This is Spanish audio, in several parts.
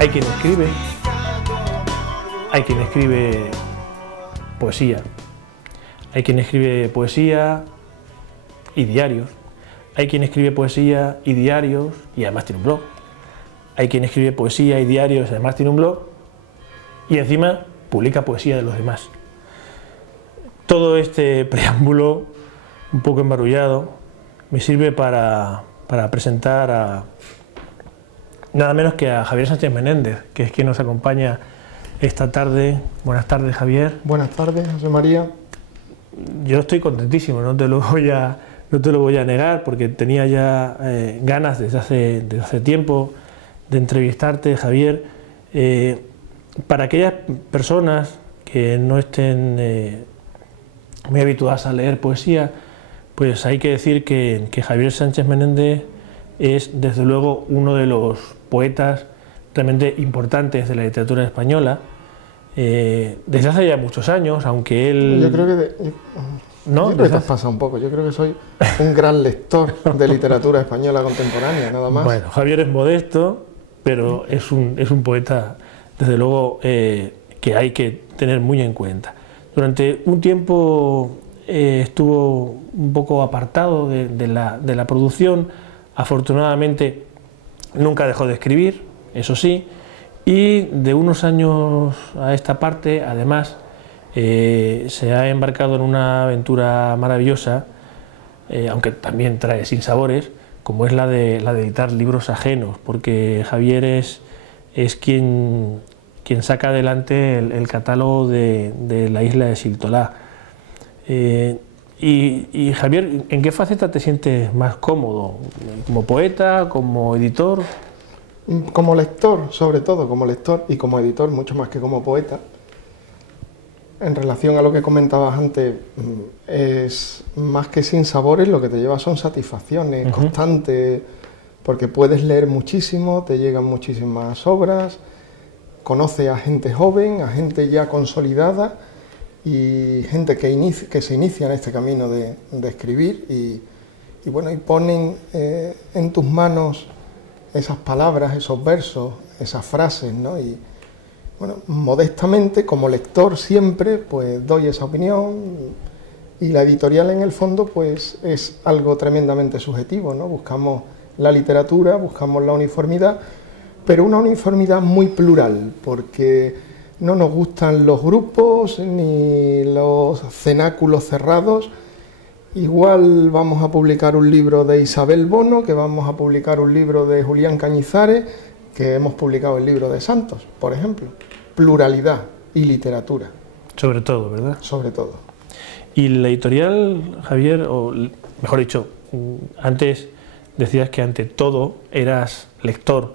Hay quien escribe poesía, hay quien escribe poesía y diarios, hay quien escribe poesía y diarios y además tiene un blog, hay quien escribe poesía y diarios y además tiene un blog y encima publica poesía de los demás. Todo este preámbulo un poco embarullado me sirve para presentar a nada menos que a Javier Sánchez Menéndez, que es quien nos acompaña esta tarde. Buenas tardes, Javier. Buenas tardes, José María. Yo estoy contentísimo, no te lo voy a negar, porque tenía ya ganas desde hace tiempo de entrevistarte, Javier. Para aquellas personas que no estén muy habituadas a leer poesía, pues hay que decir que Javier Sánchez Menéndez es desde luego uno de los poetas realmente importantes de la literatura española, desde hace ya muchos años, aunque él... Yo creo que... ¿No? Yo creo que te has pasado un poco. Yo creo que soy un gran lector de literatura española contemporánea, nada más. Bueno, Javier es modesto, pero es un poeta, desde luego, que hay que tener muy en cuenta. Durante un tiempo estuvo un poco apartado de la producción. Afortunadamente nunca dejó de escribir, eso sí, y de unos años a esta parte, además, se ha embarcado en una aventura maravillosa, aunque también trae sinsabores, como es la de editar libros ajenos, porque Javier es quien saca adelante el catálogo de la isla de Siltolá. Y Javier, ¿en qué faceta te sientes más cómodo? ¿Como poeta, como editor? Como lector, sobre todo, como lector y como editor, mucho más que como poeta. En relación a lo que comentabas antes, es más que sinsabores, lo que te lleva son satisfacciones constantes, porque puedes leer muchísimo, te llegan muchísimas obras, conoces a gente joven, a gente ya consolidada, y gente que se inicia en este camino de escribir y bueno, y ponen en tus manos esas palabras, esos versos, esas frases, ¿no? Y bueno, modestamente, como lector siempre, pues doy esa opinión, y la editorial en el fondo pues es algo tremendamente subjetivo, ¿no? Buscamos la literatura, buscamos la uniformidad, pero una uniformidad muy plural, porque no nos gustan los grupos ni los cenáculos cerrados. Igual vamos a publicar un libro de Isabel Bono, que vamos a publicar un libro de Julián Cañizares, que hemos publicado el libro de Santos, por ejemplo. Pluralidad y literatura. Sobre todo, ¿verdad? Sobre todo. Y la editorial, Javier, o mejor dicho, antes decías que ante todo eras lector.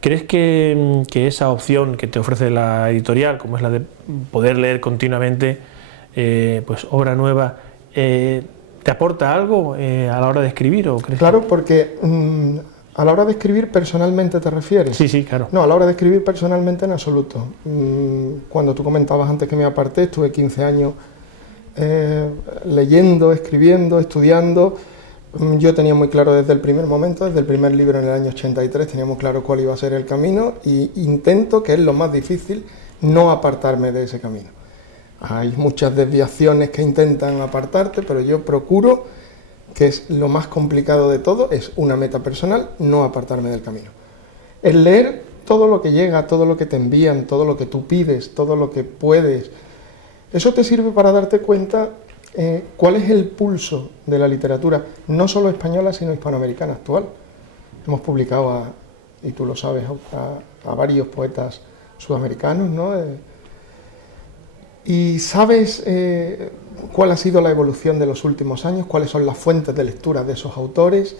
¿Crees que esa opción que te ofrece la editorial, como es la de poder leer continuamente pues obra nueva, te aporta algo a la hora de escribir? ¿O crees claro, porque a la hora de escribir personalmente, ¿te refieres? Sí, sí, claro. No, a la hora de escribir personalmente en absoluto. Cuando tú comentabas antes que me aparté, estuve 15 años leyendo, escribiendo, estudiando. Yo tenía muy claro desde el primer momento, desde el primer libro en el año 83, tenía muy claro cuál iba a ser el camino, y intento, que es lo más difícil, no apartarme de ese camino. Hay muchas desviaciones que intentan apartarte, pero yo procuro, que es lo más complicado de todo, es una meta personal, no apartarme del camino. El leer todo lo que llega, todo lo que te envían, todo lo que tú pides, todo lo que puedes, eso te sirve para darte cuenta cuál es el pulso de la literatura, no solo española, sino hispanoamericana actual. Hemos publicado, y tú lo sabes, a varios poetas sudamericanos, ¿no? Y sabes cuál ha sido la evolución de los últimos años, cuáles son las fuentes de lectura de esos autores,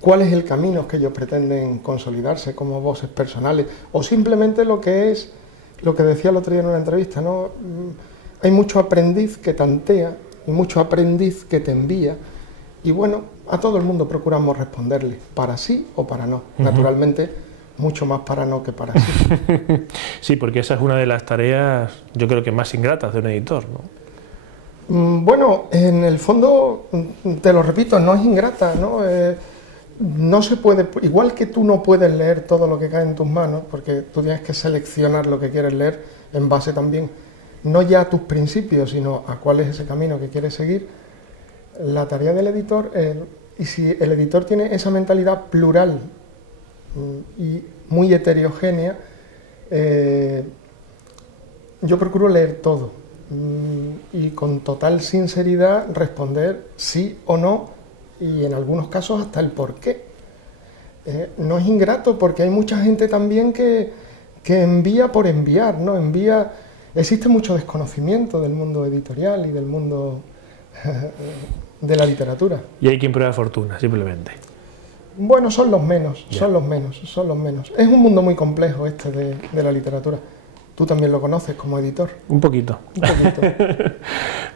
cuál es el camino que ellos pretenden consolidarse como voces personales, o simplemente lo que es, lo que decía el otro día en una entrevista, ¿no? Hay mucho aprendiz que tantea y mucho aprendiz que te envía, y bueno, a todo el mundo procuramos responderle, para sí o para no. Naturalmente, mucho más para no que para sí. Sí, porque esa es una de las tareas, yo creo que más ingratas de un editor, ¿no? Bueno, en el fondo, te lo repito, no es ingrata, ¿no? no se puede, igual que tú no puedes leer todo lo que cae en tus manos, porque tú tienes que seleccionar lo que quieres leer en base también, no ya a tus principios, sino a cuál es ese camino que quieres seguir. La tarea del editor, y si el editor tiene esa mentalidad plural y muy heterogénea, yo procuro leer todo y con total sinceridad responder sí o no, y en algunos casos hasta el por qué. No es ingrato porque hay mucha gente también que envía por enviar, ¿no? Existe mucho desconocimiento del mundo editorial y del mundo de la literatura. Y hay quien prueba fortuna, simplemente. Bueno, son los menos, son los menos. Es un mundo muy complejo este de la literatura. Tú también lo conoces como editor. Un poquito.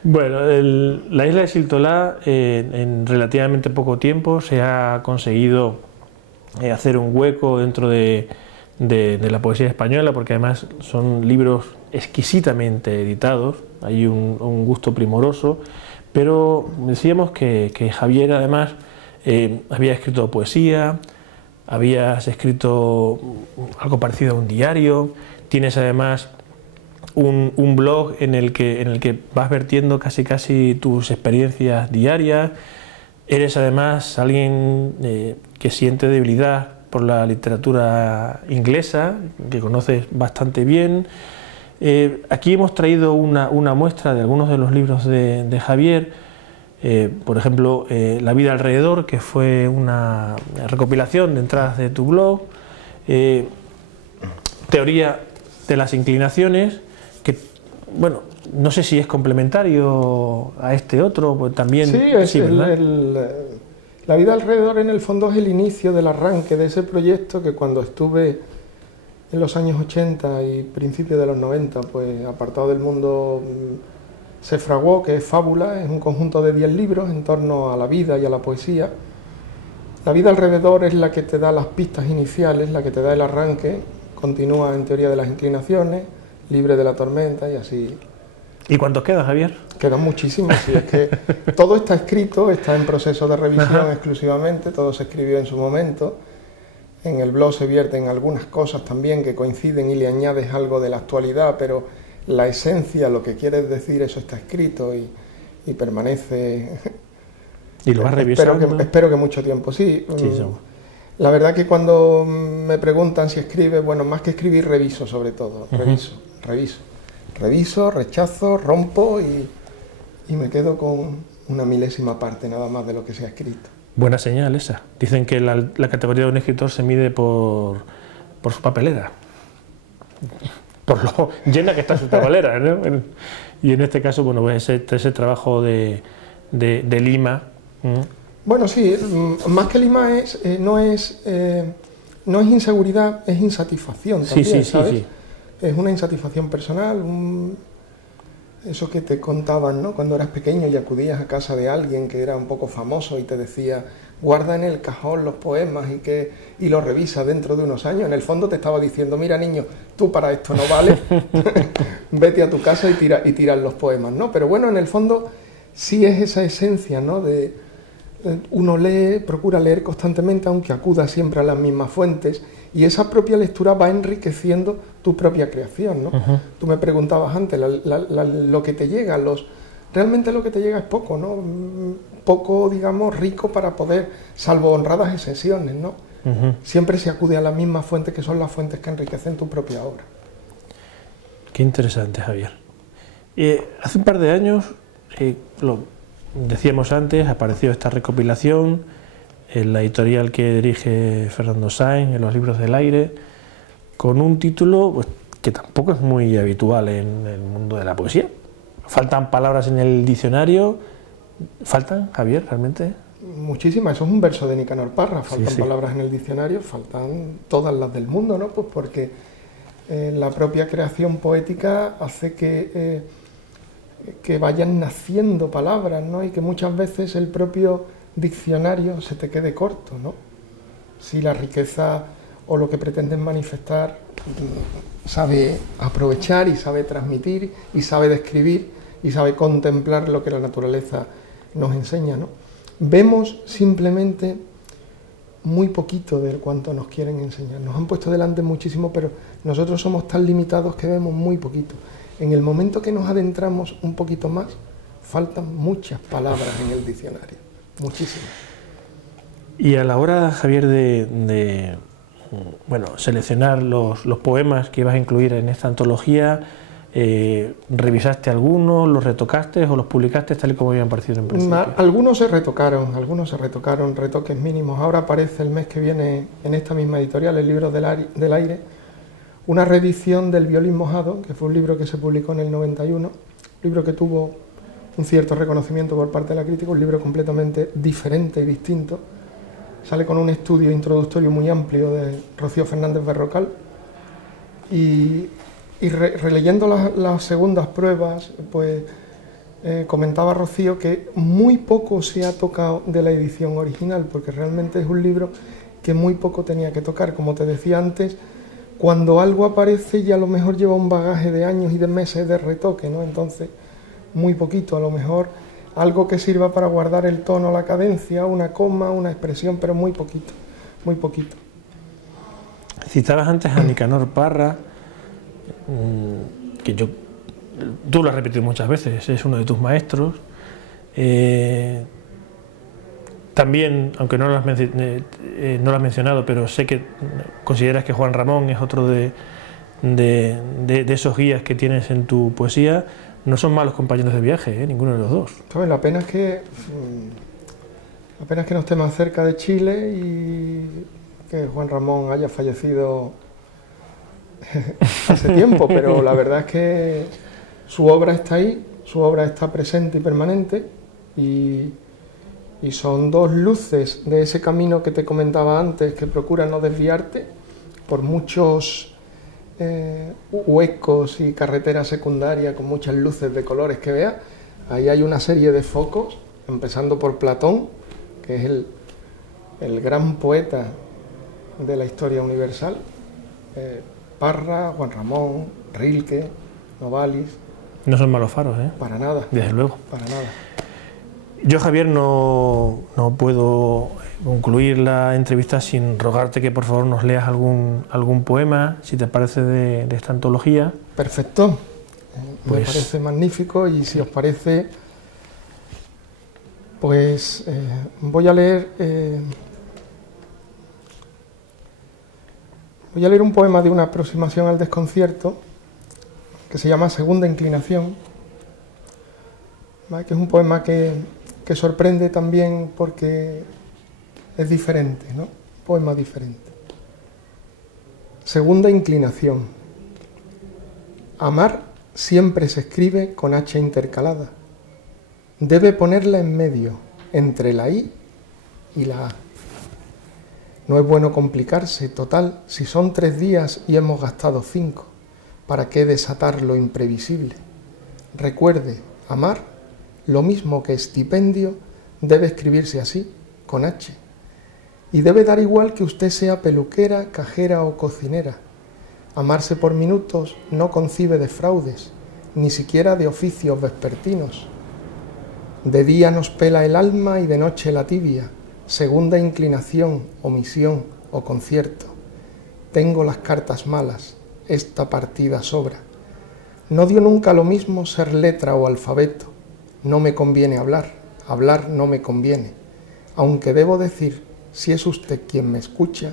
Bueno, la isla de Siltolá, en relativamente poco tiempo se ha conseguido hacer un hueco dentro de la poesía española, porque además son libros exquisitamente editados, hay un gusto primoroso, pero decíamos que Javier además había escrito poesía, habías escrito algo parecido a un diario, tienes además un blog en el que vas vertiendo casi tus experiencias diarias, eres además alguien que siente debilidad por la literatura inglesa, que conoces bastante bien. Aquí hemos traído una muestra de algunos de los libros de Javier, por ejemplo, La vida alrededor, que fue una recopilación de entradas de tu blog, Teoría de las inclinaciones, que, bueno, no sé si es complementario a este otro, pues también... Sí, La vida alrededor en el fondo es el inicio del arranque de ese proyecto que cuando estuve en los años 80 y principios de los 90, pues apartado del mundo, se fraguó, que es Fábula, es un conjunto de 10 libros en torno a la vida y a la poesía. La vida alrededor es la que te da las pistas iniciales, la que te da el arranque, continúa en Teoría de las inclinaciones, Libre de la tormenta y así. ¿Y cuántos quedan, Javier? Quedan muchísimos, y es que todo está escrito, está en proceso de revisión exclusivamente, todo se escribió en su momento. En el blog se vierten algunas cosas también que coinciden y le añades algo de la actualidad, pero la esencia, lo que quieres decir, eso está escrito y permanece. ¿Y lo vas revisando? Espero que mucho tiempo, sí. La verdad que cuando me preguntan si escribe, bueno, más que escribir, reviso sobre todo, reviso, rechazo, rompo y me quedo con una milésima parte nada más de lo que se ha escrito. Buena señal esa. Dicen que la categoría de un escritor se mide por su papelera, por lo llena que está su papelera, ¿no? Y en este caso, bueno, pues ese trabajo de Lima. Bueno, sí, más que Lima no es inseguridad, es insatisfacción también, ¿sabes? Sí. Es una insatisfacción personal, eso que te contaban, ¿no? Cuando eras pequeño y acudías a casa de alguien que era un poco famoso y te decía, guarda en el cajón los poemas y los revisa dentro de unos años. En el fondo te estaba diciendo, mira niño, tú para esto no vales, vete a tu casa y tiras los poemas, ¿no? Pero bueno, en el fondo sí es esa esencia, ¿no? Uno lee, procura leer constantemente, aunque acuda siempre a las mismas fuentes, y esa propia lectura va enriqueciendo tu propia creación, ¿no? Tú me preguntabas antes, lo que te llega, realmente lo que te llega es poco, ¿no? Poco, digamos, rico para poder, salvo honradas excepciones, ¿no? Siempre se acude a las mismas fuentes, que son las fuentes que enriquecen tu propia obra. Qué interesante, Javier. Hace un par de años, lo decíamos antes, apareció esta recopilación en la editorial que dirige Fernando Sáenz, en Los libros del aire, con un título pues, que tampoco es muy habitual en el mundo de la poesía. ¿Faltan palabras en el diccionario? ¿Faltan, Javier, realmente? Muchísimas, eso es un verso de Nicanor Parra, faltan palabras en el diccionario, faltan todas las del mundo, ¿no? Pues porque la propia creación poética hace que vayan naciendo palabras, ¿no? Y que muchas veces el propio diccionario se te quede corto, ¿no? Si la riqueza o lo que pretendes manifestar sabe aprovechar y sabe transmitir y sabe describir y sabe contemplar lo que la naturaleza nos enseña, ¿no? Vemos simplemente muy poquito de cuanto nos quieren enseñar. Nos han puesto delante muchísimo, pero nosotros somos tan limitados que vemos muy poquito. En el momento que nos adentramos un poquito más, faltan muchas palabras en el diccionario, muchísimas. Y a la hora, Javier, de seleccionar los poemas que ibas a incluir en esta antología, ¿revisaste algunos, los retocaste o los publicaste tal y como habían parecido en principio? Algunos se retocaron, retoques mínimos. Ahora aparece el mes que viene en esta misma editorial, el Libro del Aire, una reedición del Violín Mojado, que fue un libro que se publicó en el 91, un libro que tuvo un cierto reconocimiento por parte de la crítica, un libro completamente diferente y distinto. Sale con un estudio introductorio muy amplio de Rocío Fernández Berrocal y releyendo las segundas pruebas, pues comentaba Rocío que muy poco se ha tocado de la edición original, porque realmente es un libro que muy poco tenía que tocar. Como te decía antes, cuando algo aparece ya a lo mejor lleva un bagaje de años y de meses de retoque, ¿no? Entonces, muy poquito, a lo mejor algo que sirva para guardar el tono, la cadencia, una coma, una expresión, pero muy poquito, muy poquito. Citabas antes a Nicanor Parra, que tú lo has repetido muchas veces, es uno de tus maestros. También, aunque no lo has mencionado, pero sé que consideras que Juan Ramón es otro de esos guías que tienes en tu poesía. No son malos compañeros de viaje, ninguno de los dos. La pena es que no esté más cerca de Chile y que Juan Ramón haya fallecido hace tiempo, pero la verdad es que su obra está ahí, su obra está presente y permanente, y son dos luces de ese camino que te comentaba antes, que procura no desviarte por muchos huecos y carreteras secundarias con muchas luces de colores que veas. Ahí hay una serie de focos, empezando por Platón, que es el gran poeta de la historia universal, Parra, Juan Ramón, Rilke, Novalis. No son malos faros, ¿eh? Para nada. Desde luego. Para nada. Yo, Javier, no puedo concluir la entrevista sin rogarte que por favor nos leas algún poema, si te parece, de esta antología. Perfecto. Me parece magnífico, y si os parece, pues voy a leer un poema de una aproximación al desconcierto que se llama Segunda Inclinación, ¿vale? Que es un poema que sorprende también porque es diferente, ¿no? Un poema diferente. Segunda inclinación. Amar siempre se escribe con H intercalada. Debe ponerla en medio, entre la I y la A. No es bueno complicarse, total, si son 3 días y hemos gastado 5, ¿para qué desatar lo imprevisible? Recuerde, amar, lo mismo que estipendio, debe escribirse así, con H. Y debe dar igual que usted sea peluquera, cajera o cocinera. Amarse por minutos no concibe de fraudes, ni siquiera de oficios vespertinos. De día nos pela el alma y de noche la tibia, segunda inclinación, omisión o concierto. Tengo las cartas malas, esta partida sobra. No dio nunca lo mismo ser letra o alfabeto. No me conviene hablar, hablar no me conviene. Aunque debo decir, si es usted quien me escucha,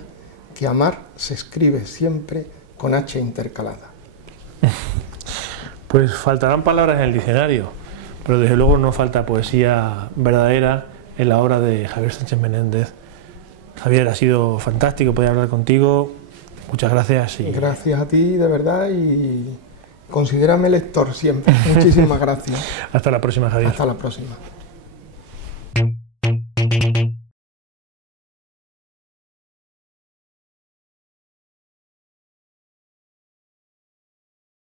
que amar se escribe siempre con H intercalada. Pues faltarán palabras en el diccionario, pero desde luego no falta poesía verdadera en la obra de Javier Sánchez Menéndez. Javier, ha sido fantástico poder hablar contigo. Muchas gracias. Gracias a ti, de verdad, y considérame lector siempre. Muchísimas gracias. Hasta la próxima, Javier. Hasta la próxima.